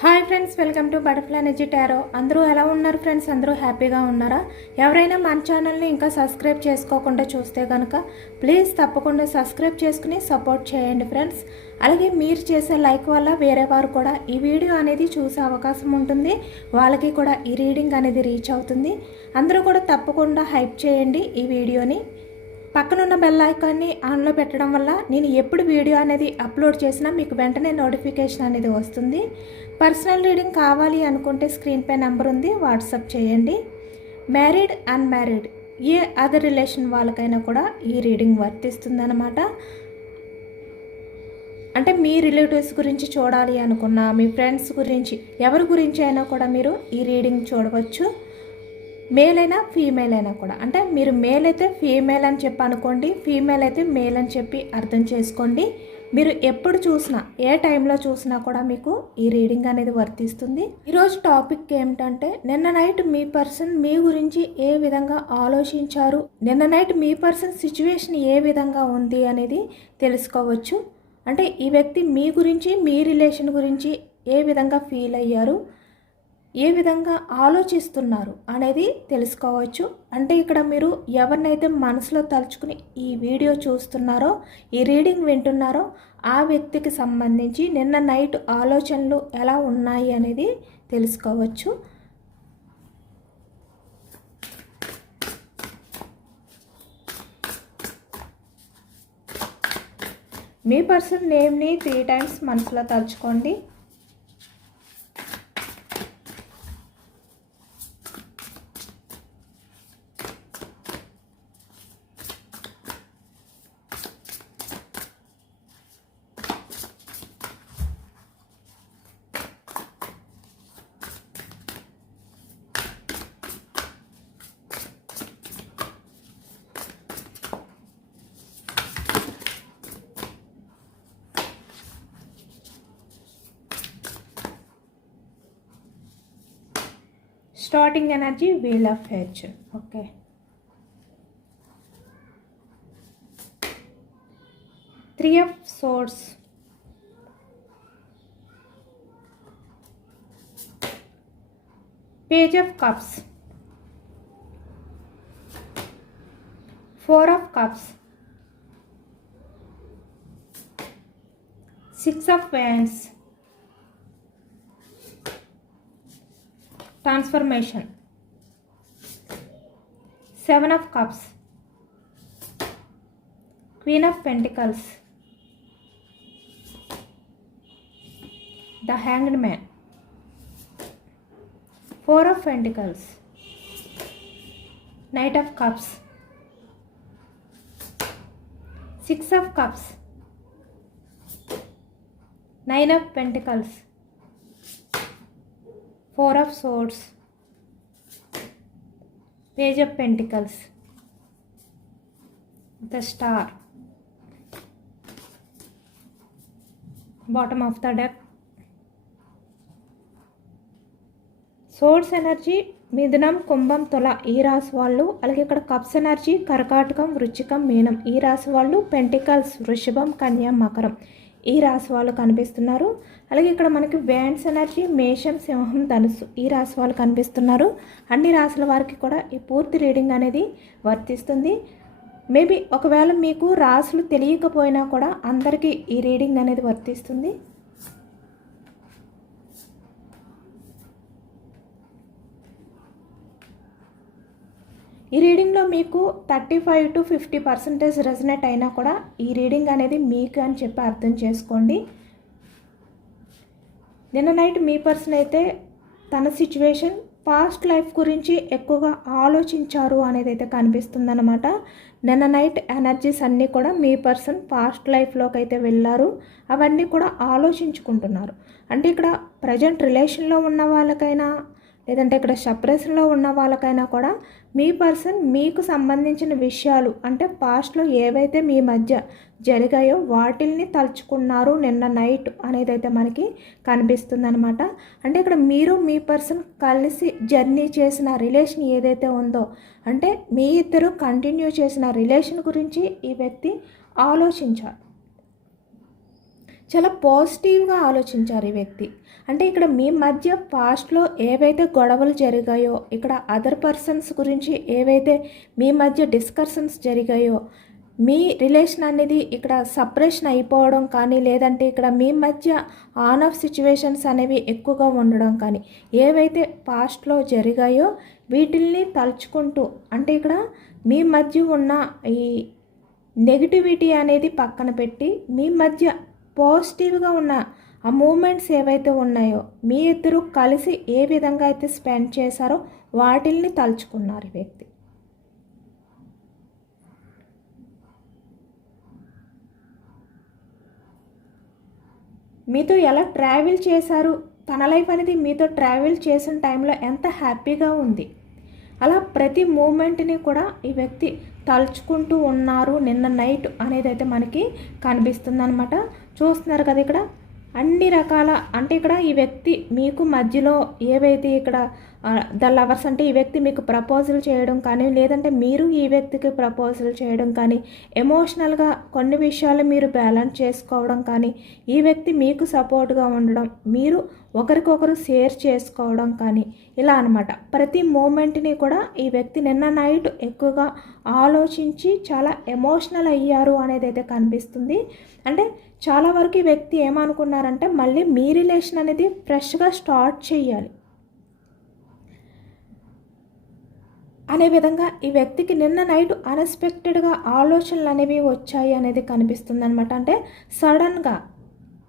Hi friends, welcome to butterfly energy tarot. అందరూ ఎలా ఉన్నారు ఫ్రెండ్స్? అందరూ హ్యాపీగా ఉన్నారా? ఎవరైనా మన ఛానల్ని ఇంకా సబ్స్క్రైబ్ చేసుకోకుండా చూస్తే కనుక ప్లీజ్ తప్పకుండా సబ్స్క్రైబ్ చేసుకుని సపోర్ట్ చేయండి ఫ్రెండ్స్. అలాగే మీరు చేసే లైక్ వల్ల వేరే వారు కూడా ఈ వీడియో అనేది చూసే అవకాశం ఉంటుంది, వాళ్ళకి కూడా ఈ రీడింగ్ అనేది రీచ్ అవుతుంది. అందరూ కూడా తప్పకుండా హైప్ చేయండి ఈ వీడియోని. పక్కనున్న బెల్ ఐకాన్ని ఆన్లో పెట్టడం వల్ల నేను ఎప్పుడు వీడియో అనేది అప్లోడ్ చేసినా మీకు వెంటనే నోటిఫికేషన్ అనేది వస్తుంది. పర్సనల్ రీడింగ్ కావాలి అనుకుంటే స్క్రీన్పై నెంబర్ ఉంది, వాట్సాప్ చేయండి. మ్యారీడ్, అన్మ్యారీడ్ ఏ అదర్ రిలేషన్ వాళ్ళకైనా కూడా ఈ రీడింగ్ వర్తిస్తుందన్నమాట. అంటే మీ రిలేటివ్స్ గురించి చూడాలి అనుకున్నా, మీ ఫ్రెండ్స్ గురించి, ఎవరి గురించి అయినా కూడా మీరు ఈ రీడింగ్ చూడవచ్చు. మేల్ అయినా ఫీమేల్ అయినా కూడా, అంటే మీరు మేల్ అయితే ఫీమేల్ అని చెప్పి అనుకోండి, ఫీమేల్ అయితే మేల్ అని చెప్పి అర్థం చేసుకోండి. మీరు ఎప్పుడు చూసినా, ఏ టైంలో చూసినా కూడా మీకు ఈ రీడింగ్ అనేది వర్తిస్తుంది. ఈరోజు టాపిక్ ఏమిటంటే, నిన్న నైట్ మీ పర్సన్ మీ గురించి ఏ విధంగా ఆలోచించారు, నిన్న నైట్ మీ పర్సన్ సిచ్యువేషన్ ఏ విధంగా ఉంది అనేది తెలుసుకోవచ్చు. అంటే ఈ వ్యక్తి మీ గురించి, మీ రిలేషన్ గురించి ఏ విధంగా ఫీల్ అయ్యారు, ఏ విధంగా ఆలోచిస్తున్నారు అనేది తెలుసుకోవచ్చు. అంటే ఇక్కడ మీరు ఎవరినైతే మనసులో తలుచుకుని ఈ వీడియో చూస్తున్నారో, ఈ రీడింగ్ వింటున్నారో, ఆ వ్యక్తికి సంబంధించి నిన్న నైట్ ఆలోచనలు ఎలా ఉన్నాయి అనేది తెలుసుకోవచ్చు. మీ పర్సన్ నేమ్ని 3 టైమ్స్ మనసులో తలుచుకోండి. Starting energy, Wheel of Fortune. Okay. Three of Swords. Page of Cups. 4 of Cups. 6 of Wands. Transformation. 7 of Cups. Queen of Pentacles. The Hanged Man. 4 of Pentacles. Knight of Cups. 6 of Cups. 9 of Pentacles. 4 of Swords. Page of Pentacles. The Star. Bottom of the deck. Swords energy మిథునం, కుంభం, తుల ఈ రాశి వాళ్ళు. అలాగే ఇక్కడ cups energy కర్కాటకం, వృశ్చికం, మీనం ఈ రాశి వాళ్ళు. పెంటికల్స్ వృషభం, కన్య, మకరం ఈ రాశి వాళ్ళు కనిపిస్తున్నారు. అలాగే ఇక్కడ మనకి వ్యాండ్స్ ఎనర్జీ మేషం, సింహం, ధనుసు ఈ రాశి వాళ్ళు కనిపిస్తున్నారు. అన్ని రాశుల వారికి కూడా ఈ పూర్తి రీడింగ్ అనేది వర్తిస్తుంది. మేబీ ఒకవేళ మీకు రాశులు తెలియకపోయినా కూడా అందరికీ ఈ రీడింగ్ అనేది వర్తిస్తుంది. ఈ రీడింగ్లో మీకు 35 to 50% రెజనేట్ అయినా కూడా ఈ రీడింగ్ అనేది మీకు అని చెప్పి అర్థం చేసుకోండి. నిన్న నైట్ మీ పర్సన్ అయితే తన సిచ్యువేషన్, పాస్ట్ లైఫ్ గురించి ఎక్కువగా ఆలోచించారు అనేది అయితే కనిపిస్తుందన్నమాట. నిన్న నైట్ ఎనర్జీస్ అన్నీ కూడా మీ పర్సన్ పాస్ట్ లైఫ్లోకి అయితే వెళ్ళారు, అవన్నీ కూడా ఆలోచించుకుంటున్నారు. అంటే ఇక్కడ ప్రజెంట్ రిలేషన్లో ఉన్న వాళ్ళకైనా, లేదంటే ఇక్కడ సెపరేషన్లో ఉన్న వాళ్ళకైనా కూడా మీ పర్సన్ మీకు సంబంధించిన విషయాలు, అంటే పాస్ట్లో ఏవైతే మీ మధ్య జరిగాయో వాటిల్ని తలుచుకున్నారు నిన్న నైట్ అనేది అయితే మనకి కనిపిస్తుంది అనమాట. అంటే ఇక్కడ మీరు మీ పర్సన్ కలిసి జర్నీ చేసిన రిలేషన్ ఏదైతే ఉందో, అంటే మీ ఇద్దరు కంటిన్యూ చేసిన రిలేషన్ గురించి ఈ వ్యక్తి ఆలోచించారు. చాలా పాజిటివ్గా ఆలోచించారు ఈ వ్యక్తి. అంటే ఇక్కడ మీ మధ్య పాస్ట్లో ఏవైతే గొడవలు జరిగాయో, ఇక్కడ అదర్ పర్సన్స్ గురించి ఏవైతే మీ మధ్య డిస్కషన్స్ జరిగాయో, మీ రిలేషన్ అనేది ఇక్కడ సపరేషన్ అయిపోవడం కానీ, లేదంటే ఇక్కడ మీ మధ్య ఆన్ ఆఫ్ సిచ్యువేషన్స్ అనేవి ఎక్కువగా ఉండడం కానీ, ఏవైతే పాస్ట్లో జరిగాయో వీటిల్ని తలుచుకుంటూ, అంటే ఇక్కడ మీ మధ్య ఉన్న ఈ నెగిటివిటీ అనేది పక్కన పెట్టి మీ మధ్య పాజిటివ్గా ఉన్న ఆ మూమెంట్స్ ఏవైతే ఉన్నాయో, మీ ఇద్దరు కలిసి ఏ విధంగా అయితే స్పెండ్ చేశారో వాటిల్ని తలుచుకున్నారు ఈ వ్యక్తి. మీతో ఎలా ట్రావెల్ చేశారు, తన లైఫ్ అనేది మీతో ట్రావెల్ చేసిన టైంలో ఎంత హ్యాపీగా ఉంది, అలా ప్రతి మూమెంట్ని కూడా ఈ వ్యక్తి తలుచుకుంటూ ఉన్నారు నిన్న నైట్ అనేది అయితే మనకి కనిపిస్తుంది అనమాట. చూస్తున్నారు కదా ఇక్కడ అన్ని రకాల, అంటే ఇక్కడ ఈ వ్యక్తి మీకు మధ్యలో ఏవైతే ఇక్కడ ద లవర్స్ అంటే ఈ వ్యక్తి మీకు ప్రపోజల్ చేయడం కానీ, లేదంటే మీరు ఈ వ్యక్తికి ప్రపోజల్ చేయడం కానీ, ఎమోషనల్గా కొన్ని విషయాలు మీరు బ్యాలెన్స్ చేసుకోవడం కానీ, ఈ వ్యక్తి మీకు సపోర్ట్గా ఉండడం, మీరు ఒకరికొకరు షేర్ చేసుకోవడం కానీ, ఇలా అనమాట. ప్రతి మూమెంట్ని కూడా ఈ వ్యక్తి నిన్న నైట్ ఎక్కువగా ఆలోచించి చాలా ఎమోషనల్ అయ్యారు అనేది అయితే కనిపిస్తుంది. అంటే చాలా వరకు ఈ వ్యక్తి ఏమనుకున్నారంటే మళ్ళీ మీ రిలేషన్ అనేది ఫ్రెష్గా స్టార్ట్ చేయాలి అనే విధంగా ఈ వ్యక్తికి నిన్న నైట్ అన్ఎక్స్పెక్టెడ్గా ఆలోచనలు అనేవి వచ్చాయి అనేది కనిపిస్తుంది అనమాట. అంటే సడన్గా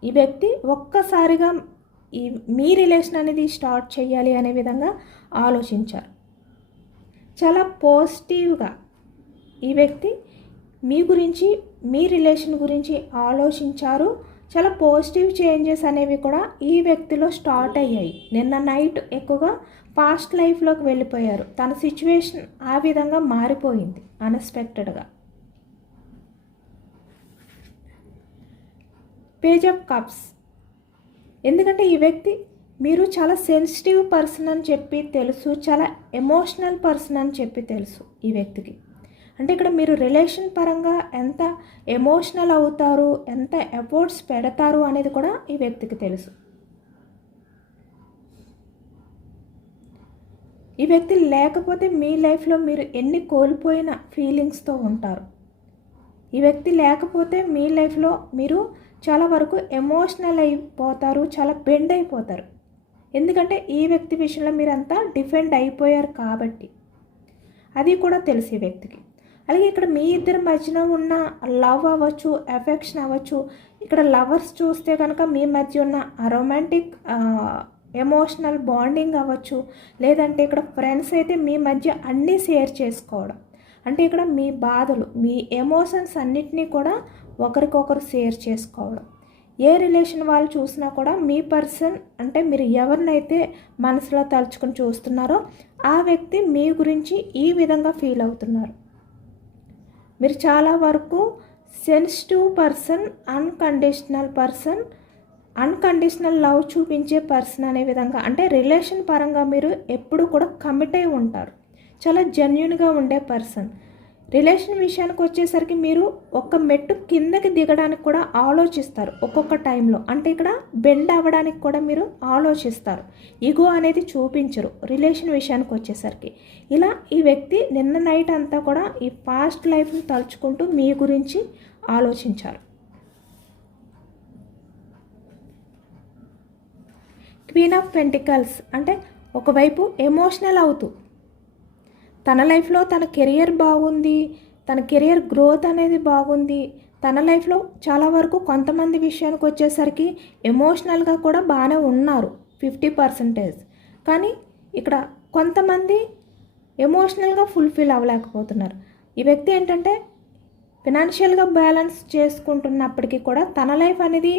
ఈ వ్యక్తి ఒక్కసారిగా ఈ మీ రిలేషన్ అనేది స్టార్ట్ చేయాలి అనే విధంగా ఆలోచించారు. చాలా పాజిటివ్గా ఈ వ్యక్తి మీ గురించి, మీ రిలేషన్ గురించి ఆలోచించారు. చాలా పాజిటివ్ చేంజెస్ అనేవి కూడా ఈ వ్యక్తిలో స్టార్ట్ అయ్యాయి. నిన్న నైట్ ఎక్కువగా పాస్ట్ లైఫ్లోకి వెళ్ళిపోయారు. తన సిచ్యువేషన్ ఆ విధంగా మారిపోయింది అన్ఎక్స్పెక్టెడ్గా. పేజ్ ఆఫ్ కప్స్, ఎందుకంటే ఈ వ్యక్తి మీరు చాలా సెన్సిటివ్ పర్సన్ అని చెప్పి తెలుసు, చాలా ఎమోషనల్ పర్సన్ అని చెప్పి తెలుసు ఈ వ్యక్తికి. అంటే ఇక్కడ మీరు రిలేషన్ పరంగా ఎంత ఎమోషనల్ అవుతారు, ఎంత ఎఫర్ట్స్ పెడతారు అనేది కూడా ఈ వ్యక్తికి తెలుసు. ఈ వ్యక్తి లేకపోతే మీ లైఫ్లో మీరు ఎన్ని కోల్పోయిన ఫీలింగ్స్తో ఉంటారు. ఈ వ్యక్తి లేకపోతే మీ లైఫ్లో మీరు చాలా వరకు ఎమోషనల్ అయిపోతారు, చాలా బెండ్ అయిపోతారు. ఎందుకంటే ఈ వ్యక్తి విషయంలో మీరు అంతా డిఫెండ్ అయిపోయారు కాబట్టి, అది కూడా తెలుసు ఈ వ్యక్తికి. అలాగే ఇక్కడ మీ ఇద్దరి మధ్యన ఉన్న లవ్ అవ్వచ్చు, ఎఫెక్షన్ అవ్వచ్చు. ఇక్కడ లవర్స్ చూస్తే కనుక మీ మధ్య ఉన్న రొమాంటిక్ ఎమోషనల్ బాండింగ్ అవ్వచ్చు, లేదంటే ఇక్కడ ఫ్రెండ్స్ అయితే మీ మధ్య అన్నీ షేర్ చేసుకోవడం. అంటే ఇక్కడ మీ బాధలు, మీ ఎమోషన్స్ అన్నిటినీ కూడా ఒకరికొకరు షేర్ చేసుకోవడం. ఏ రిలేషన్ వాళ్ళు చూసినా కూడా మీ పర్సన్, అంటే మీరు ఎవరినైతే మనసులో తలుచుకొని చూస్తున్నారో ఆ వ్యక్తి మీ గురించి ఈ విధంగా ఫీల్ అవుతున్నారు. మీరు చాలా వరకు sensitive person, unconditional person, unconditional love చూపించే పర్సన్ అనే విధంగా, అంటే రిలేషన్ పరంగా మీరు ఎప్పుడు కూడా కమిట్ అయి ఉంటారు. చాలా జెన్యున్గా ఉండే పర్సన్. రిలేషన్ విషయానికి వచ్చేసరికి మీరు ఒక మెట్టు కిందకి దిగడానికి కూడా ఆలోచిస్తారు ఒక్కొక్క టైంలో. అంటే ఇక్కడ బెండ్ అవ్వడానికి కూడా మీరు ఆలోచిస్తారు. ఈగో అనేది చూపించరు రిలేషన్ విషయానికి వచ్చేసరికి. ఇలా ఈ వ్యక్తి నిన్న నైట్ అంతా కూడా ఈ పాస్ట్ లైఫ్ని తలుచుకుంటూ మీ గురించి ఆలోచించారు. క్వీన్ ఆఫ్ పెంటికల్స్, అంటే ఒకవైపు ఎమోషనల్ అవుతూ తన లైఫ్లో తన కెరియర్ బాగుంది, తన కెరియర్ గ్రోత్ అనేది బాగుంది, తన లైఫ్లో చాలా వరకు కొంతమంది విషయానికి వచ్చేసరికి ఎమోషనల్గా కూడా బాగానే ఉన్నారు 50%. కానీ ఇక్కడ కొంతమంది ఎమోషనల్గా ఫుల్ఫిల్ అవ్వలేకపోతున్నారు. ఈ వ్యక్తి ఏంటంటే ఫినాన్షియల్గా బ్యాలెన్స్ చేసుకుంటున్నప్పటికీ కూడా తన లైఫ్ అనేది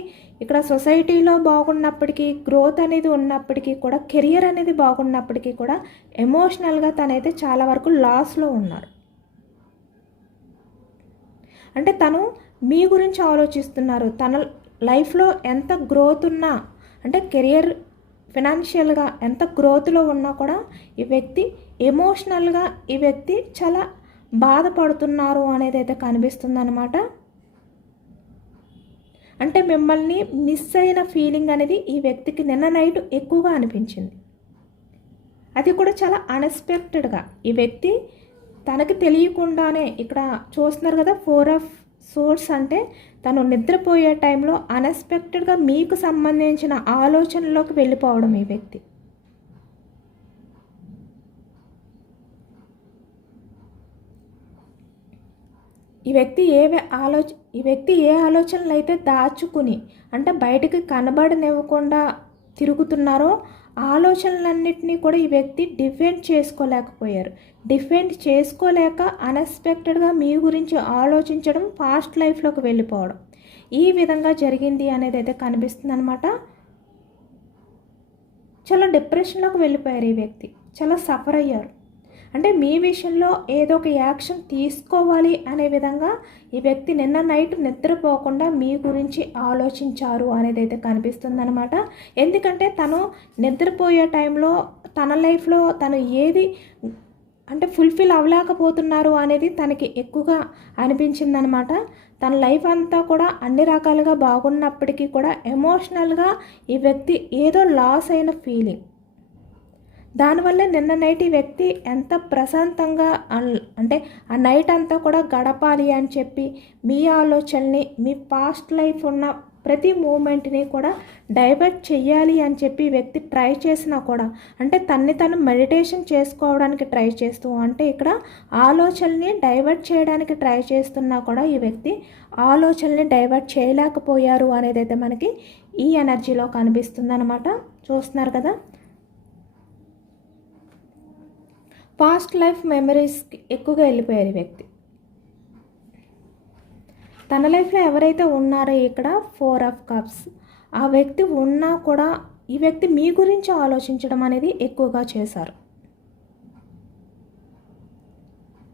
ఇక్కడ సొసైటీలో బాగున్నప్పటికీ, గ్రోత్ అనేది ఉన్నప్పటికీ కూడా, కెరియర్ అనేది బాగున్నప్పటికీ కూడా ఎమోషనల్గా తనైతే చాలా వరకు లాస్లో ఉన్నారు. అంటే తను మీ గురించి ఆలోచిస్తున్నారు. తన లైఫ్లో ఎంత గ్రోత్ ఉన్నా, అంటే కెరియర్ ఫినాన్షియల్గా ఎంత గ్రోత్లో ఉన్నా కూడా ఈ వ్యక్తి ఎమోషనల్గా ఈ వ్యక్తి చాలా బాధపడుతున్నారు అనేది అయితే కనిపిస్తుంది అనమాట. అంటే మిమ్మల్ని మిస్ అయిన ఫీలింగ్ అనేది ఈ వ్యక్తికి నిన్న నైట్ ఎక్కువగా అనిపించింది. అది కూడా చాలా అన్ఎక్స్పెక్టెడ్గా ఈ వ్యక్తి తనకి తెలియకుండానే ఇక్కడ చూస్తున్నారు కదా 4 ఆఫ్ సోర్స్ అంటే తను నిద్రపోయే టైంలో అన్ఎక్స్పెక్టెడ్గా మీకు సంబంధించిన ఆలోచనలోకి వెళ్ళిపోవడం ఈ వ్యక్తి. ఈ వ్యక్తి ఏ ఆలోచనలు అయితే దాచుకుని అంటే బయటకు కనబడనివ్వకుండా తిరుగుతున్నారో ఆలోచనలన్నింటినీ కూడా ఈ వ్యక్తి డిఫెండ్ చేసుకోలేకపోయారు. డిఫెండ్ చేసుకోలేక అన్ఎక్స్పెక్టెడ్గా మీ గురించి ఆలోచించడం, పాస్ట్ లైఫ్లోకి వెళ్ళిపోవడం ఈ విధంగా జరిగింది అనేది అయితే కనిపిస్తుంది అనమాట. చాలా డిప్రెషన్లోకి వెళ్ళిపోయారు ఈ వ్యక్తి, చాలా సఫర్ అయ్యారు. అంటే మీ విషయంలో ఏదో ఒక యాక్షన్ తీసుకోవాలి అనే విధంగా ఈ వ్యక్తి నిన్న నైట్ నిద్రపోకుండా మీ గురించి ఆలోచించారు అనేది అయితే కనిపిస్తుంది అనమాట. ఎందుకంటే తను నిద్రపోయే టైంలో తన లైఫ్లో తను ఏది అంటే ఫుల్ఫిల్ అవ్వలేకపోతున్నారు అనేది తనకి ఎక్కువగా అనిపించిందనమాట. తన లైఫ్ అంతా కూడా అన్ని రకాలుగా బాగున్నప్పటికీ కూడా ఎమోషనల్గా ఈ వ్యక్తి ఏదో లాస్ అయిన ఫీలింగ్. దానివల్ల నిన్న నైట్ ఈ వ్యక్తి ఎంత ప్రశాంతంగా అంటే ఆ నైట్ అంతా కూడా గడపాలి అని చెప్పి మీ ఆలోచనని, మీ పాస్ట్ లైఫ్ ఉన్న ప్రతి మూమెంట్ని కూడా డైవర్ట్ చెయ్యాలి అని చెప్పి ఈ వ్యక్తి ట్రై చేసినా కూడా అంటే తను మెడిటేషన్ చేసుకోవడానికి ట్రై చేస్తూ అంటే ఇక్కడ ఆలోచనల్ని డైవర్ట్ చేయడానికి ట్రై చేస్తున్నా కూడా ఈ వ్యక్తి ఆలోచనల్ని డైవర్ట్ చేయలేకపోయారు అనేది అయితే మనకి ఈ ఎనర్జీలో కనిపిస్తుంది అనమాట. చూస్తున్నారు కదా, పాస్ట్ లైఫ్ మెమరీస్కి ఎక్కువగా వెళ్ళిపోయారు ఈ వ్యక్తి. తన లైఫ్లో ఎవరైతే ఉన్నారో ఇక్కడ 4 ఆఫ్ కప్స్ ఆ వ్యక్తి ఉన్నా కూడా ఈ వ్యక్తి మీ గురించి ఆలోచించడం అనేది ఎక్కువగా చేశారు.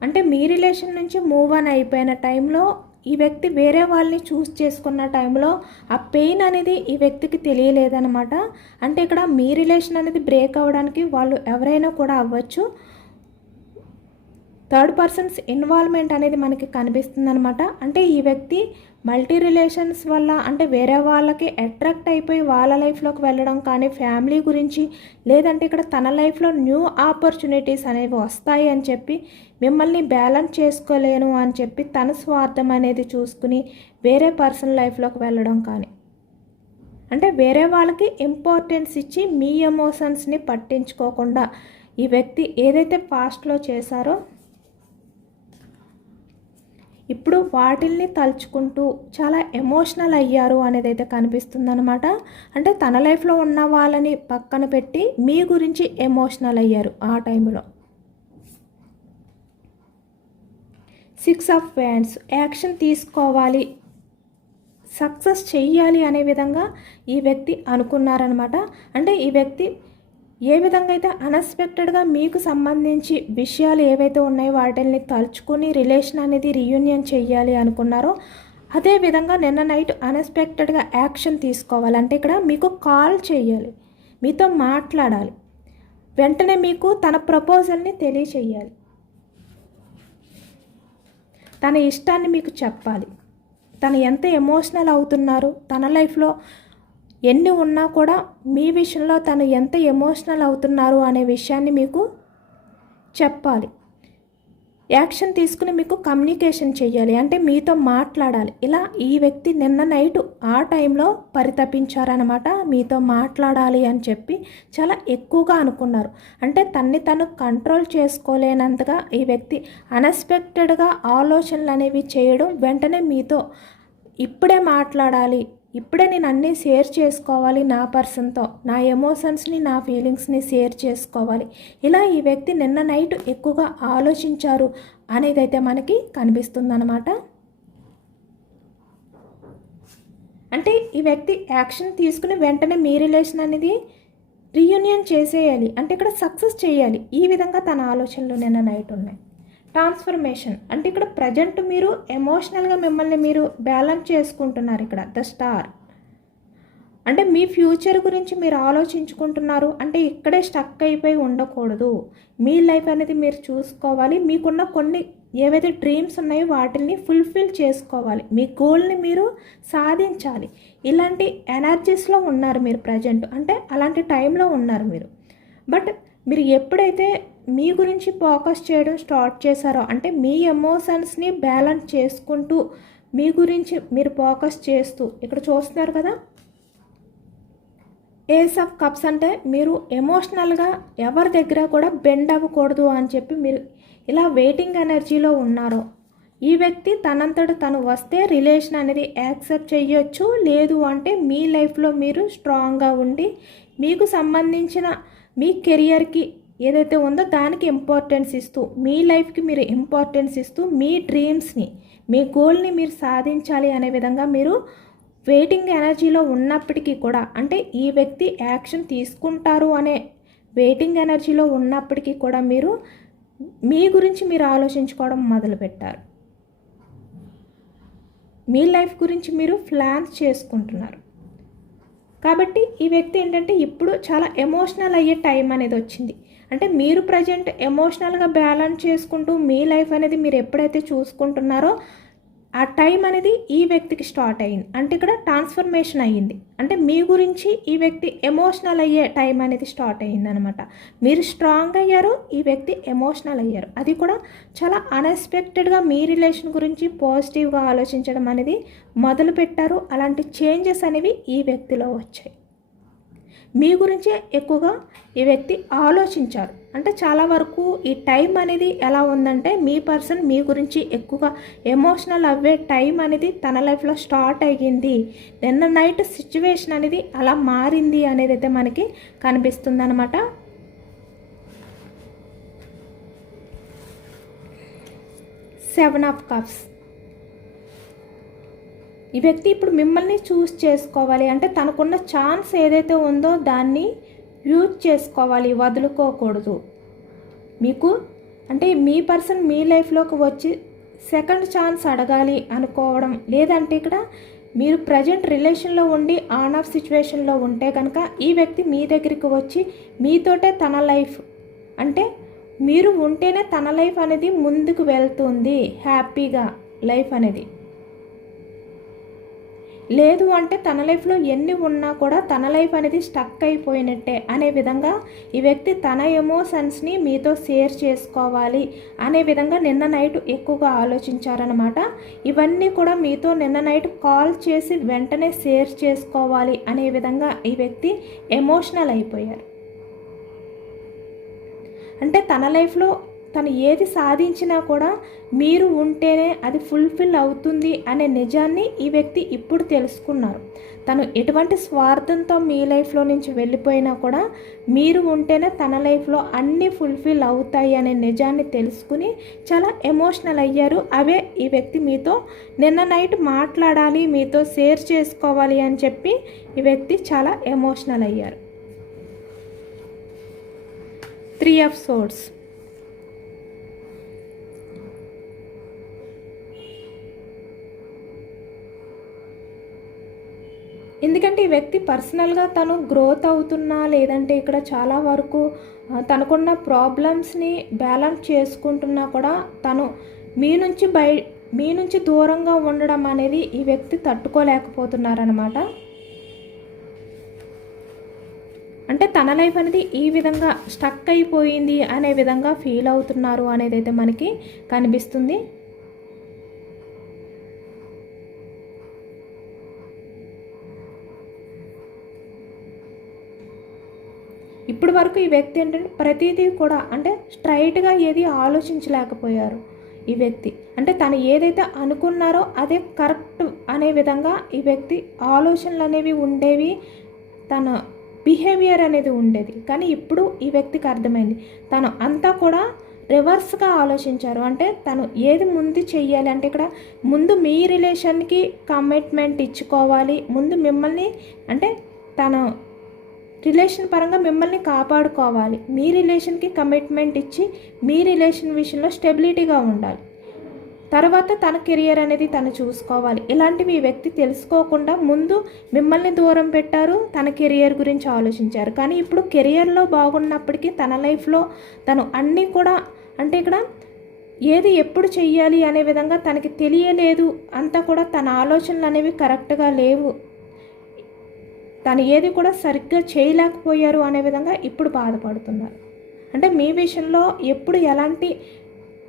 అంటే మీ రిలేషన్ నుంచి మూవ్ ఆన్ అయిపోయిన టైంలో ఈ వ్యక్తి వేరే వాళ్ళని చూస్ చేసుకున్న టైంలో ఆ పెయిన్ అనేది ఈ వ్యక్తికి తెలియలేదన్నమాట. అంటే ఇక్కడ మీ రిలేషన్ అనేది బ్రేక్ అవ్వడానికి వాళ్ళు ఎవరైనా కూడా అవ్వచ్చు. థర్డ్ పర్సన్స్ ఇన్వాల్వ్మెంట్ అనేది మనకి కనిపిస్తుంది అనమాట. అంటే ఈ వ్యక్తి మల్టీ రిలేషన్స్ వల్ల అంటే వేరే వాళ్ళకి అట్రాక్ట్ అయిపోయి వాళ్ళ లైఫ్లోకి వెళ్ళడం కానీ, ఫ్యామిలీ గురించి లేదంటే ఇక్కడ తన లైఫ్లో న్యూ ఆపర్చునిటీస్ అనేవి వస్తాయి అని చెప్పి మిమ్మల్ని బ్యాలెన్స్ చేసుకోలేను అని చెప్పి తన స్వార్థం అనేది చూసుకుని వేరే పర్సన్ లైఫ్లోకి వెళ్ళడం కానీ, అంటే వేరే వాళ్ళకి ఇంపార్టెన్స్ ఇచ్చి మీ ఎమోషన్స్ని పట్టించుకోకుండా ఈ వ్యక్తి ఏదైతే పాస్ట్లో చేశారో ఇప్పుడు వాటిల్ని తలుచుకుంటూ చాలా ఎమోషనల్ అయ్యారు అనేది అయితే కనిపిస్తుందన్నమాట. అంటే తన లైఫ్లో ఉన్న వాళ్ళని పక్కన పెట్టి మీ గురించి ఎమోషనల్ అయ్యారు ఆ టైంలో. 6 ఆఫ్ వ్యాండ్స్ యాక్షన్ తీసుకోవాలి, సక్సెస్ చెయ్యాలి అనే విధంగా ఈ వ్యక్తి అనుకున్నారనమాట. అంటే ఈ వ్యక్తి ఏ విధంగా అయితే అన్ఎక్స్పెక్టెడ్గా మీకు సంబంధించి విషయాలు ఏవైతే ఉన్నాయో వాటిని తలుచుకొని రిలేషన్ అనేది రీయూనియన్ చెయ్యాలి అనుకున్నారో అదేవిధంగా నిన్న నైట్ అన్ఎక్స్పెక్టెడ్గా యాక్షన్ తీసుకోవాలి. అంటే ఇక్కడ మీకు కాల్ చేయాలి, మీతో మాట్లాడాలి, వెంటనే మీకు తన ప్రపోజల్ని తెలియచేయాలి, తన ఇష్టాన్ని మీకు చెప్పాలి, తను ఎంత ఎమోషనల్ అవుతున్నారు, తన లైఫ్లో ఎన్ని ఉన్నా కూడా మీ విషయంలో తను ఎంత ఎమోషనల్ అవుతున్నారు అనే విషయాన్ని మీకు చెప్పాలి. యాక్షన్ తీసుకుని మీకు కమ్యూనికేషన్ చేయాలి, అంటే మీతో మాట్లాడాలి. ఇలా ఈ వ్యక్తి నిన్న నైట్ ఆ టైంలో పరితపించారనమాట. మీతో మాట్లాడాలి అని చెప్పి చాలా ఎక్కువగా అనుకున్నారు. అంటే తను కంట్రోల్ చేసుకోలేనంతగా ఈ వ్యక్తి అన్ఎక్స్పెక్టెడ్గా ఆలోచనలు అనేవి చేయడం, వెంటనే మీతో ఇప్పుడే మాట్లాడాలి, ఇప్పుడే నేను అన్నీ షేర్ చేసుకోవాలి నా పర్సన్తో, నా ఎమోషన్స్ని నా ఫీలింగ్స్ని షేర్ చేసుకోవాలి. ఇలా ఈ వ్యక్తి నిన్న నైట్ ఎక్కువగా ఆలోచించారు అనేది అయితే మనకి కనిపిస్తుందన్నమాట. అంటే ఈ వ్యక్తి యాక్షన్ తీసుకుని వెంటనే మీ రిలేషన్ అనేది రీయూనియన్ చేసేయాలి, అంటే ఇక్కడ సక్సెస్ చేయాలి. ఈ విధంగా తన ఆలోచనలు నిన్న నైట్ ఉన్నాయి. ట్రాన్స్ఫర్మేషన్ అంటే ఇక్కడ ప్రజెంట్ మీరు ఎమోషనల్గా మిమ్మల్ని మీరు బ్యాలెన్స్ చేసుకుంటున్నారు. ఇక్కడ ద స్టార్ అంటే మీ ఫ్యూచర్ గురించి మీరు ఆలోచించుకుంటున్నారు. అంటే ఇక్కడే స్టక్ అయిపోయి ఉండకూడదు, మీ లైఫ్ అనేది మీరు చూసుకోవాలి. మీకున్న కొన్ని ఏవైతే డ్రీమ్స్ ఉన్నాయో వాటిని ఫుల్ఫిల్ చేసుకోవాలి, మీ గోల్ని మీరు సాధించాలి. ఇలాంటి ఎనర్జీస్లో ఉన్నారు మీరు ప్రజెంట్, అంటే అలాంటి టైంలో ఉన్నారు మీరు. బట్ మీరు ఎప్పుడైతే మీ గురించి ఫోకస్ చేయడం స్టార్ట్ చేశారో, అంటే మీ ఎమోషన్స్ని బ్యాలెన్స్ చేసుకుంటూ మీ గురించి మీరు ఫోకస్ చేస్తూ, ఇక్కడ చూస్తున్నారు కదా ఏస్ ఆఫ్ కప్స్, అంటే మీరు ఎమోషనల్గా ఎవరి దగ్గర కూడా బెండ్ అవ్వకూడదు అని చెప్పి మీరు ఇలా వెయిటింగ్ ఎనర్జీలో ఉన్నారో, ఈ వ్యక్తి తనంతట తను వస్తే రిలేషన్ అనేది యాక్సెప్ట్ చేయొచ్చు. లేదు అంటే మీ లైఫ్లో మీరు స్ట్రాంగ్గా ఉండి మీకు సంబంధించిన మీ కెరియర్కి ఏదైతే ఉందో దానికి ఇంపార్టెన్స్ ఇస్తూ, మీ లైఫ్కి మీరు ఇంపార్టెన్స్ ఇస్తూ, మీ డ్రీమ్స్ని, మీ గోల్ని మీరు సాధించాలి అనే విధంగా మీరు వెయిటింగ్ ఎనర్జీలో ఉన్నప్పటికీ కూడా, అంటే ఈ వ్యక్తి యాక్షన్ తీసుకుంటారు అనే వెయిటింగ్ ఎనర్జీలో ఉన్నప్పటికీ కూడా మీరు మీ గురించి మీరు ఆలోచించుకోవడం మొదలుపెట్టారు. మీ లైఫ్ గురించి మీరు ప్లాన్స్ చేసుకుంటున్నారు. కాబట్టి ఈ వ్యక్తి ఏంటంటే ఇప్పుడు చాలా ఎమోషనల్ అయ్యే టైం అనేది వచ్చింది. అంటే మీరు ప్రజెంట్ ఎమోషనల్గా బ్యాలెన్స్ చేసుకుంటూ మీ లైఫ్ అనేది మీరు ఎప్పుడైతే చూసుకుంటున్నారో ఆ టైం అనేది ఈ వ్యక్తికి స్టార్ట్ అయ్యింది. అంటే ఇక్కడ ట్రాన్స్ఫర్మేషన్ అయ్యింది. అంటే మీ గురించి ఈ వ్యక్తి ఎమోషనల్ అయ్యే టైం అనేది స్టార్ట్ అయ్యింది అనమాట. మీరు స్ట్రాంగ్ అయ్యారు, ఈ వ్యక్తి ఎమోషనల్ అయ్యారు. అది కూడా చాలా అన్ఎక్స్పెక్టెడ్గా మీ రిలేషన్ గురించి పాజిటివ్గా ఆలోచించడం అనేది మొదలు పెట్టారు. అలాంటి చేంజెస్ అనేవి ఈ వ్యక్తిలో వచ్చాయి. మీ గురించే ఎక్కువగా ఈ వ్యక్తి ఆలోచించారు. అంటే చాలా వరకు ఈ టైం అనేది ఎలా ఉందంటే మీ పర్సన్ మీ గురించి ఎక్కువగా ఎమోషనల్ అవ్వే టైం అనేది తన లైఫ్లో స్టార్ట్ అయ్యింది. నిన్న నైట్ సిచ్యువేషన్ అనేది అలా మారింది అనేది అయితే మనకి కనిపిస్తుంది అనమాట. సెవెన్ ఆఫ్ కప్స్, ఈ వ్యక్తి ఇప్పుడు మిమ్మల్ని చూస్ చేసుకోవాలి. అంటే తనకున్న ఛాన్స్ ఏదైతే ఉందో దాన్ని యూజ్ చేసుకోవాలి, వదులుకోకూడదు. మీకు అంటే మీ పర్సన్ మీ లైఫ్లోకి వచ్చి సెకండ్ ఛాన్స్ అడగాలి అనుకోవడం, లేదంటే ఇక్కడ మీరు ప్రజెంట్ రిలేషన్లో ఉండి ఆన్ ఆఫ్ సిచ్యువేషన్లో ఉంటే కనుక ఈ వ్యక్తి మీ దగ్గరికి వచ్చి మీతోటే తన లైఫ్, అంటే మీరు ఉంటేనే తన లైఫ్ అనేది ముందుకు వెళ్తుంది, హ్యాపీగా లైఫ్ అనేది. లేదు అంటే తన లైఫ్లో ఎన్ని ఉన్నా కూడా తన లైఫ్ అనేది స్టక్ అయిపోయినట్టే అనే విధంగా ఈ వ్యక్తి తన ఎమోషన్స్ని మీతో షేర్ చేసుకోవాలి అనే విధంగా నిన్న నైట్ ఎక్కువగా ఆలోచించారనమాట. ఇవన్నీ కూడా మీతో నిన్న నైట్ కాల్ చేసి వెంటనే షేర్ చేసుకోవాలి అనే విధంగా ఈ వ్యక్తి ఎమోషనల్ అయిపోయారు. అంటే తన లైఫ్లో తను ఏది సాధించినా కూడా మీరు ఉంటేనే అది ఫుల్ఫిల్ అవుతుంది అనే నిజాన్ని ఈ వ్యక్తి ఇప్పుడు తెలుసుకున్నారు. తను ఎటువంటి స్వార్థంతో మీ లైఫ్లో నుంచి వెళ్ళిపోయినా కూడా మీరు ఉంటేనే తన లైఫ్లో అన్నీ ఫుల్ఫిల్ అవుతాయి అనే నిజాన్ని తెలుసుకుని చాలా ఎమోషనల్ అయ్యారు. అవే ఈ వ్యక్తి మీతో నిన్న నైట్ మాట్లాడాలి, మీతో షేర్ చేసుకోవాలి అని చెప్పి ఈ వ్యక్తి చాలా ఎమోషనల్ అయ్యారు. 3 ఆఫ్ సోర్డ్స్, ఎందుకంటే ఈ వ్యక్తి పర్సనల్గా తను గ్రోత్ అవుతున్నా, లేదంటే ఇక్కడ చాలా వరకు తనకున్న ప్రాబ్లమ్స్ని బ్యాలెన్స్ చేసుకుంటున్నా కూడా తను మీ నుంచి దూరంగా ఉండడం అనేది ఈ వ్యక్తి తట్టుకోలేకపోతున్నారనమాట. అంటే తన లైఫ్ అనేది ఈ విధంగా స్టక్ అయిపోయింది అనే విధంగా ఫీల్ అవుతున్నారు అనేది అయితే మనకి కనిపిస్తుంది. ఇప్పటి వరకు ఈ వ్యక్తి ఏంటంటే ప్రతిదీ కూడా అంటే స్ట్రైట్గా ఏది ఆలోచించలేకపోయారు ఈ వ్యక్తి. అంటే తను ఏదైతే అనుకున్నారో అదే కరెక్ట్ అనే విధంగా ఈ వ్యక్తి ఆలోచనలు అనేవి ఉండేవి, తన బిహేవియర్ అనేది ఉండేది. కానీ ఇప్పుడు ఈ వ్యక్తికి అర్థమైంది తను అంతా కూడా రివర్స్గా ఆలోచించారు. అంటే తను ఏది ముందు చెయ్యాలి అంటే ఇక్కడ ముందు మీ రిలేషన్కి కమిట్మెంట్ ఇచ్చుకోవాలి, ముందు మిమ్మల్ని అంటే తన రిలేషన్ పరంగా మిమ్మల్ని కాపాడుకోవాలి, మీ రిలేషన్కి కమిట్మెంట్ ఇచ్చి మీ రిలేషన్ విషయంలో స్టెబిలిటీగా ఉండాలి, తర్వాత తన కెరియర్ అనేది తను చూసుకోవాలి. ఇలాంటివి ఈ వ్యక్తి తెలుసుకోకుండా ముందు మిమ్మల్ని దూరం పెట్టారు, తన కెరియర్ గురించి ఆలోచించారు. కానీ ఇప్పుడు కెరియర్లో బాగున్నప్పటికీ తన లైఫ్లో తను అన్నీ కూడా అంటే ఇక్కడ ఏది ఎప్పుడు చెయ్యాలి అనే విధంగా తనకి తెలియలేదు, అంతా కూడా తన ఆలోచనలు అనేవి కరెక్ట్గా లేవు, తను ఏది కూడా సరిగ్గా చేయలేకపోయారు అనే విధంగా ఇప్పుడు బాధపడుతున్నారు. అంటే మీ విషయంలో ఎప్పుడు ఎలాంటి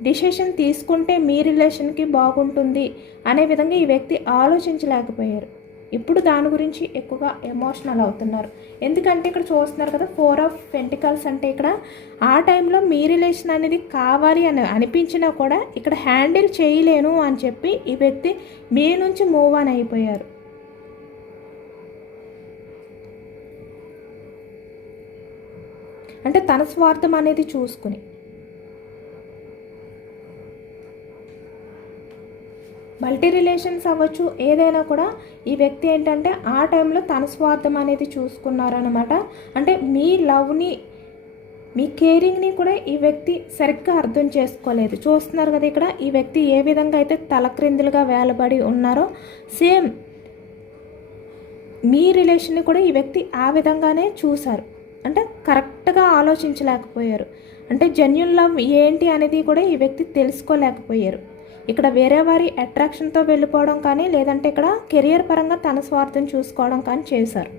డిసిషన్ తీసుకుంటే మీ రిలేషన్కి బాగుంటుంది అనే విధంగా ఈ వ్యక్తి ఆలోచించలేకపోయారు. ఇప్పుడు దాని గురించి ఎక్కువగా ఎమోషనల్ అవుతున్నారు. ఎందుకంటే ఇక్కడ చూస్తున్నారు కదా 4 ఆఫ్ పెంటికల్స్, అంటే ఇక్కడ ఆ టైంలో మీ రిలేషన్ అనేది కావాలి అని అనిపించినా కూడా ఇక్కడ హ్యాండిల్ చేయలేను అని చెప్పి ఈ వ్యక్తి మీ నుంచి మూవ్ ఆన్ అయిపోయారు. అంటే తన స్వార్థం అనేది చూసుకుని మల్టీ రిలేషన్స్ అవ్వచ్చు, ఏదైనా కూడా ఈ వ్యక్తి ఏంటంటే ఆ టైంలో తన స్వార్థం అనేది చూసుకున్నారనమాట. అంటే మీ లవ్ని, మీ కేరింగ్ని కూడా ఈ వ్యక్తి సరిగ్గా అర్థం చేసుకోలేదు. చూస్తున్నారు కదా ఇక్కడ ఈ వ్యక్తి ఏ విధంగా అయితే తలక్రిందులుగా వేలబడి ఉన్నారో సేమ్ మీ రిలేషన్ని కూడా ఈ వ్యక్తి ఆ విధంగానే చూశారు. అంటే కరెక్ట్గా ఆలోచించలేకపోయారు. అంటే జెన్యూన్ లవ్ ఏంటి అనేది కూడా ఈ వ్యక్తి తెలుసుకోలేకపోయారు. ఇక్కడ వేరే వారి అట్రాక్షన్తో వెళ్ళిపోవడం కానీ, లేదంటే ఇక్కడ కెరియర్ పరంగా తన స్వార్థం చూసుకోవడం కానీ చేశారు.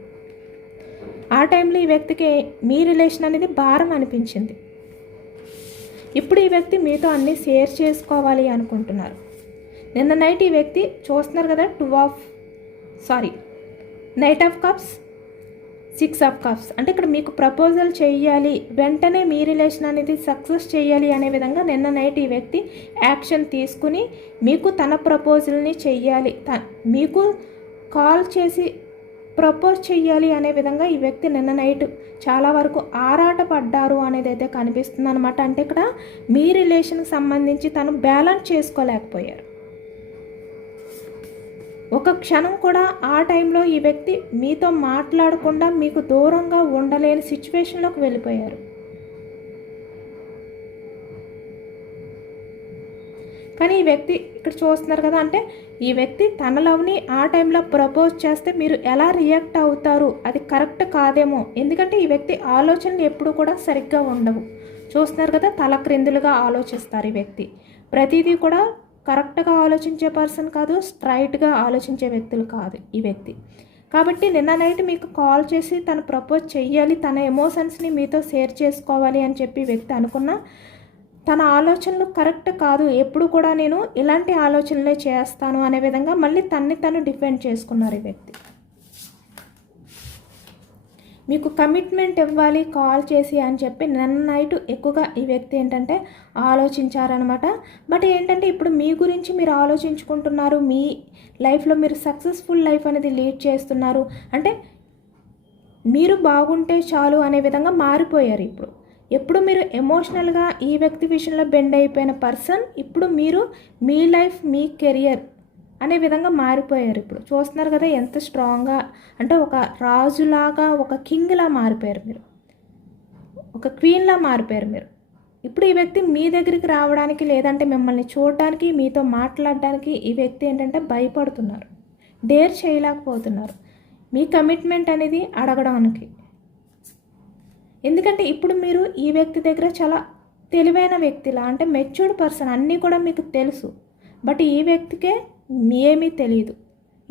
ఆ టైంలో ఈ వ్యక్తికి మీ రిలేషన్ అనేది భారం అనిపించింది. ఇప్పుడు ఈ వ్యక్తి మీతో అన్నీ షేర్ చేసుకోవాలి అనుకుంటున్నారు. నిన్న నైట్ ఈ వ్యక్తి చూస్తున్నారు కదా knight of cups, 6 of cups, అంటే ఇక్కడ మీకు ప్రపోజల్ చేయాలి, వెంటనే మీ రిలేషన్ అనేది సక్సెస్ చేయాలి అనే విధంగా నిన్న నైట్ ఈ వ్యక్తి యాక్షన్ తీసుకుని మీకు తన ప్రపోజల్ని చెయ్యాలి, మీకు కాల్ చేసి ప్రపోజ్ చెయ్యాలి అనే విధంగా ఈ వ్యక్తి నిన్న నైట్ చాలా వరకు ఆరాటపడ్డారు అనేది అయితే కనిపిస్తుంది అనమాట. అంటే ఇక్కడ మీ రిలేషన్కి సంబంధించి తను బ్యాలెన్స్ చేసుకోలేకపోయారు. ఒక క్షణం కూడా ఆ టైంలో ఈ వ్యక్తి మీతో మాట్లాడకుండా మీకు దూరంగా ఉండలేని సిచ్యువేషన్లోకి వెళ్ళిపోయారు. కానీ ఈ వ్యక్తి ఇక్కడ చూస్తున్నారు కదా, అంటే ఈ వ్యక్తి తన లవ్ని ఆ టైంలో ప్రపోజ్ చేస్తే మీరు ఎలా రియాక్ట్ అవుతారు అది కరెక్ట్ కాదేమో. ఎందుకంటే ఈ వ్యక్తి ఆలోచనలు ఎప్పుడు కూడా సరిగ్గా ఉండవు. చూస్తున్నారు కదా తల క్రిందులుగా ఆలోచిస్తారు ఈ వ్యక్తి. ప్రతిదీ కూడా కరెక్ట్గా ఆలోచించే పర్సన్ కాదు, స్ట్రైట్గా ఆలోచించే వ్యక్తులు కాదు ఈ వ్యక్తి. కాబట్టి నిన్న నైట్ మీకు కాల్ చేసి తను ప్రపోజ్ చెయ్యాలి, తన ఎమోషన్స్ని మీతో షేర్ చేసుకోవాలి అని చెప్పి వ్యక్తి అనుకున్న తన ఆలోచనలు కరెక్ట్ కాదు, ఎప్పుడు కూడా నేను ఇలాంటి ఆలోచనలే చేస్తాను అనే విధంగా మళ్ళీ తను డిఫెండ్ చేసుకున్నారు ఈ వ్యక్తి. మీకు కమిట్మెంట్ ఇవ్వాలి కాల్ చేసి అని చెప్పి నిన్న నైట్ ఎక్కువగా ఈ వ్యక్తి ఏంటంటే ఆలోచించారనమాట. బట్ ఏంటంటే ఇప్పుడు మీ గురించి మీరు ఆలోచించుకుంటున్నారు, మీ లైఫ్లో మీరు సక్సెస్ఫుల్ లైఫ్ అనేది లీడ్ చేస్తున్నారు, అంటే మీరు బాగుంటే చాలు అనే విధంగా మారిపోయారు. ఎప్పుడు మీరు ఎమోషనల్గా ఈ వ్యక్తి విషయంలో బెండ్ అయిపోయిన పర్సన్ ఇప్పుడు మీరు మీ లైఫ్, మీ కెరియర్ అనే విధంగా మారిపోయారు. ఇప్పుడు చూస్తున్నారు కదా ఎంత స్ట్రాంగ్గా, అంటే ఒక రాజులాగా, ఒక కింగ్లా మారిపోయారు మీరు, ఒక క్వీన్లా మారిపోయారు మీరు. ఇప్పుడు ఈ వ్యక్తి మీ దగ్గరికి రావడానికి, లేదంటే మిమ్మల్ని చూడడానికి, మీతో మాట్లాడడానికి ఈ వ్యక్తి ఏంటంటే భయపడుతున్నారు, డేర్ చేయలేకపోతున్నారు మీ కమిట్మెంట్ అనేది అడగడానికి. ఎందుకంటే ఇప్పుడు మీరు ఈ వ్యక్తి దగ్గర చాలా తెలివైన వ్యక్తిలా, అంటే మెచ్యూర్డ్ పర్సన్, అన్నీ కూడా మీకు తెలుసు. బట్ ఈ వ్యక్తికే ఏమీ తెలియదు,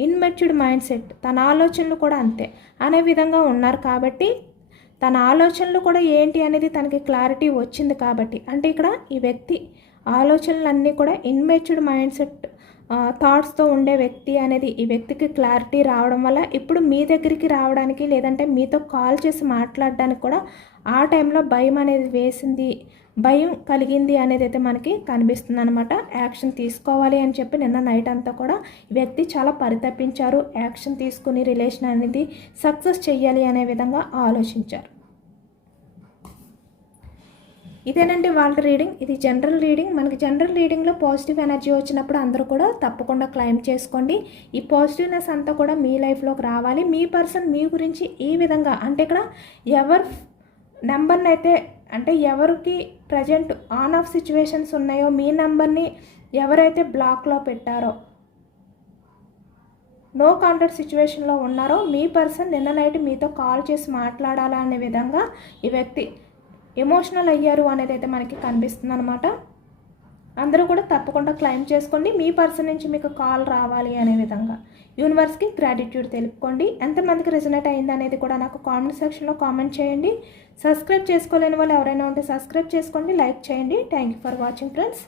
ఇన్మెచ్యూర్డ్ మైండ్ సెట్, తన ఆలోచనలు కూడా అంతే అనే విధంగా ఉన్నారు. కాబట్టి తన ఆలోచనలు కూడా ఏంటి అనేది తనకి క్లారిటీ వచ్చింది. కాబట్టి అంటే ఇక్కడ ఈ వ్యక్తి ఆలోచనలన్నీ కూడా ఇన్మెచ్యూర్డ్ మైండ్ సెట్ థాట్స్తో ఉండే వ్యక్తి అనేది ఈ వ్యక్తికి క్లారిటీ రావడం వల్ల ఇప్పుడు మీ దగ్గరికి రావడానికి, లేదంటే మీతో కాల్ చేసి మాట్లాడడానికి కూడా ఆ టైంలో భయం అనేది వేసింది, భయం కలిగింది అనేది అయితే మనకి కనిపిస్తుంది అనమాట. యాక్షన్ తీసుకోవాలి అని చెప్పి నిన్న నైట్ అంతా కూడా వ్యక్తి చాలా పరితపించారు. యాక్షన్ తీసుకుని రిలేషన్ అనేది సక్సెస్ చెయ్యాలి అనే విధంగా ఆలోచించారు. ఇదేనండి వాళ్ళ రీడింగ్. ఇది జనరల్ రీడింగ్. మనకి జనరల్ రీడింగ్లో పాజిటివ్ ఎనర్జీ వచ్చినప్పుడు అందరూ కూడా తప్పకుండా క్లైమ్ చేసుకోండి. ఈ పాజిటివ్నెస్ అంతా కూడా మీ లైఫ్లోకి రావాలి. మీ పర్సన్ మీ గురించి ఈ విధంగా, అంటే ఇక్కడ ఎవరు నెంబర్ని అయితే, అంటే ఎవరికి ప్రజెంట్ ఆన్ ఆఫ్ సిచ్యువేషన్స్ ఉన్నాయో, మీ నెంబర్ని ఎవరైతే బ్లాక్లో పెట్టారో, నో కాంటాక్ట్ సిచ్యువేషన్లో ఉన్నారో, మీ పర్సన్ నిన్న నైట్ మీతో కాల్ చేసి మాట్లాడాలా అనే విధంగా ఈ వ్యక్తి ఎమోషనల్ అయ్యారు అనేది అయితే మనకి కనిపిస్తుంది అనమాట. అందరూ కూడా తప్పకుండా క్లైమ్ చేసుకోండి. మీ పర్సన్ నుంచి మీకు కాల్ రావాలి అనే విధంగా యూనివర్స్కి గ్రాటిట్యూడ్ తెలుపుకోండి. ఎంతమందికి రెజనేట్ అయింది అనేది కూడా నాకు కామెంట్ సెక్షన్లో కామెంట్ చేయండి. సబ్స్క్రైబ్ చేసుకోలేని వాళ్ళు ఎవరైనా ఉంటే సబ్స్క్రైబ్ చేసుకోండి, లైక్ చేయండి. Thank you for watching friends.